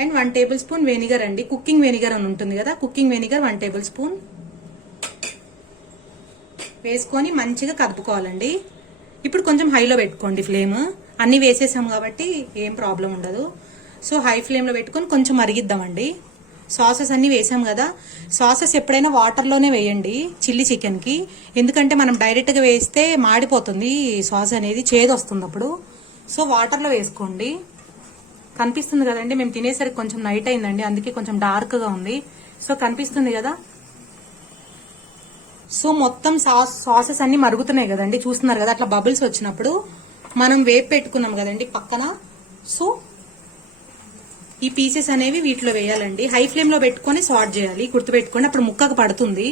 and one tablespoon vinegar అండి. కుకింగ్ వెనిగర్ అని ఉంటుంది కదా cooking vinegar one tablespoon. వేసుకొని మంచిగా కలుపుకోవాలండి ఇప్పుడు కొంచెం హైలో పెట్టుకోండి ఫ్లేమ్. అన్నీ వేసేసాం కాబట్టి ఏం ప్రాబ్లం ఉండదు. సో హై ఫ్లేమ్లో పెట్టుకొని కొంచెం మరిగిద్దామండి. సాసెస్ అన్ని వేసాం కదా. సాసెస్ ఎప్పుడైనా వాటర్లోనే వేయండి చిల్లీ చికెన్కి ఎందుకంటే మనం డైరెక్ట్గా వేస్తే మాడిపోతుంది సాస్ అనేది చేదు వస్తుంది అప్పుడు. సో వాటర్లో వేసుకోండి. కనిపిస్తుంది కదండి మేము తినేసరికి కొంచెం నైట్ అయిందండి అందుకే కొంచెం డార్క్గా ఉంది. సో కనిపిస్తుంది కదా. సో మొత్తం సాస్ సాసెస్ అన్ని మరుగుతున్నాయి కదండి చూస్తున్నారు కదా అట్లా బబుల్స్ వచ్చినప్పుడు. మనం వేపు పెట్టుకున్నాం కదండి పక్కన. సో ఈ పీసెస్ అనేవి వీటిలో వేయాలండి. హై ఫ్లేమ్లో పెట్టుకొని సార్ట్ చేయాలి. గుర్తుపెట్టుకొని అప్పుడు ముక్కకు పడుతుంది.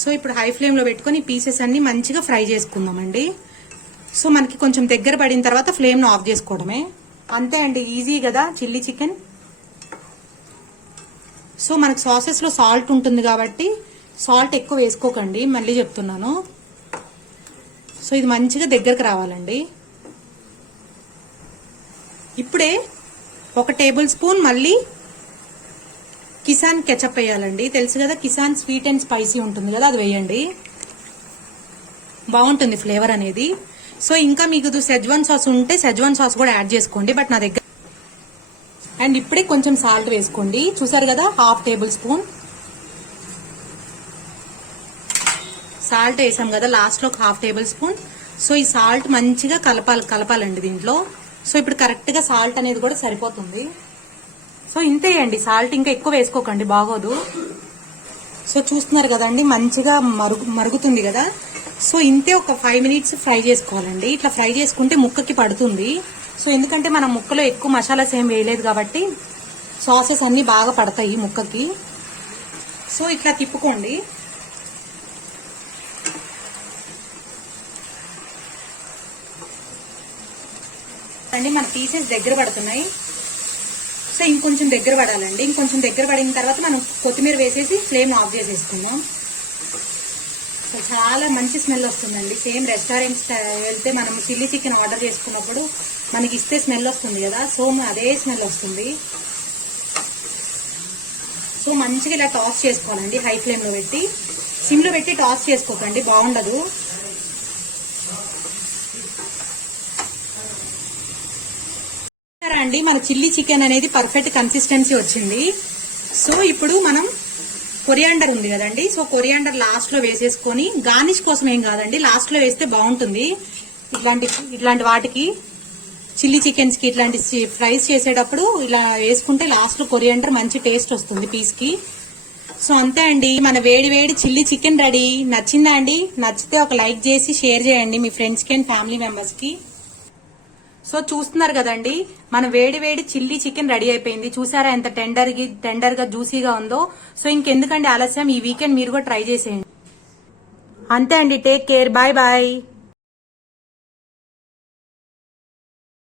సో ఇప్పుడు హై ఫ్లేమ్లో పెట్టుకొని పీసెస్ అన్ని మంచిగా ఫ్రై చేసుకుందామండి. సో మనకి కొంచెం దగ్గర పడిన తర్వాత ఫ్లేమ్ను ఆఫ్ చేసుకోవడమే. అంతే అండి ఈజీ కదా చిల్లీ చికెన్? సో మనకు సాసెస్లో సాల్ట్ ఉంటుంది కాబట్టి సాల్ట్ ఎక్కువ వేసుకోకండి మళ్ళీ చెప్తున్నాను. సో ఇది మంచిగా దగ్గరకు రావాలండి. ఇప్పుడే ఒక టేబుల్ స్పూన్ మళ్ళీ కిసాన్ కెచప్ వేయాలండి. తెలుసు కదా కిసాన్ స్వీట్ అండ్ స్పైసీ ఉంటుంది కదా అది వేయండి. బాగుంటుంది ఫ్లేవర్ అనేది. సో ఇంకా మీకు సెజ్వాన్ సాస్ ఉంటే సెజ్వాన్ సాస్ కూడా యాడ్ చేసుకోండి బట్ నా దగ్గర అండ్ ఇప్పుడే కొంచెం సాల్ట్ వేసుకోండి. చూసారు కదా హాఫ్ టేబుల్ స్పూన్. సాల్ట్ వేసాం కదా లాస్ట్లో ఒక హాఫ్ టేబుల్ స్పూన్. సో ఈ సాల్ట్ మంచిగా కలపాలి కలపాలండి దీంట్లో. సో ఇప్పుడు కరెక్ట్గా సాల్ట్ అనేది కూడా సరిపోతుంది. సో ఇంతే అండి సాల్ట్ ఇంకా ఎక్కువ వేసుకోకండి బాగోదు. సో చూస్తున్నారు కదండి మంచిగా మరుగు మరుగుతుంది కదా. సో ఇంతే ఒక ఫైవ్ మినిట్స్ ఫ్రై చేసుకోవాలండి. ఇట్లా ఫ్రై చేసుకుంటే ముక్కకి పడుతుంది. సో ఎందుకంటే మనం ముక్కలో ఎక్కువ మసాలాస్ ఏం వేయలేదు కాబట్టి సాసెస్ అన్నీ బాగా పడతాయి ముక్కకి. సో ఇట్లా తిప్పుకోండి. అండి మన పీసెస్ దగ్గర పడుతున్నాయి. సో ఇంకొంచెం దగ్గర పడాలండి. ఇంకొంచెం దగ్గర పడిన తర్వాత మనం కొత్తిమీర వేసేసి ఫ్లేమ్ ఆఫ్ చేసేసుకుందాం. సో చాలా మంచి స్మెల్ వస్తుందండి. సేమ్ రెస్టారెంట్స్ వెళ్తే మనం చిల్లీ చికెన్ ఆర్డర్ చేసుకున్నప్పుడు మనకి ఇస్తే స్మెల్ వస్తుంది కదా. సో అదే స్మెల్ వస్తుంది. సో మంచిగా ఇలా టాస్ చేసుకోవాలండి హై ఫ్లేమ్లో పెట్టి. సిమ్లో పెట్టి టాస్ చేసుకోకండి బాగుండదు. చూడండి అండి మన చిల్లీ చికెన్ అనేది పర్ఫెక్ట్ కన్సిస్టెన్సీ వచ్చింది. సో ఇప్పుడు మనం కొరియాండర్ ఉంది కదండి సో కొరియాండర్ లాస్ట్లో వేసేసుకొని గార్నిష్ కోసం ఏం కాదండి లాస్ట్లో వేస్తే బాగుంటుంది. ఇట్లాంటి ఇట్లాంటి వాటికి చిల్లీ చికెన్స్కి ఇట్లాంటి ఫ్రైస్ చేసేటప్పుడు ఇలా వేసుకుంటే లాస్ట్లో కొరియాండర్ మంచి టేస్ట్ వస్తుంది పీస్కి. సో అంతే అండి మన వేడి వేడి చిల్లీ చికెన్ రెడీ. నచ్చిందా అండి? నచ్చితే ఒక లైక్ చేసి షేర్ చేయండి మీ ఫ్రెండ్స్కి అండ్ ఫ్యామిలీ మెంబర్స్కి. సో చూస్తున్నారు కదండి మన వేడి వేడి చిల్లీ చికెన్ రెడీ అయిపోయింది. చూసారా ఎంత టెండర్ గి టెండర్గా జ్యూసీగా ఉందో? సో ఇంకెందుకండి ఆలస్యం ఈ వీకెండ్ మీరు కూడా ట్రై చేసేయండి. అంతే అండి టేక్ కేర్ బాయ్ బాయ్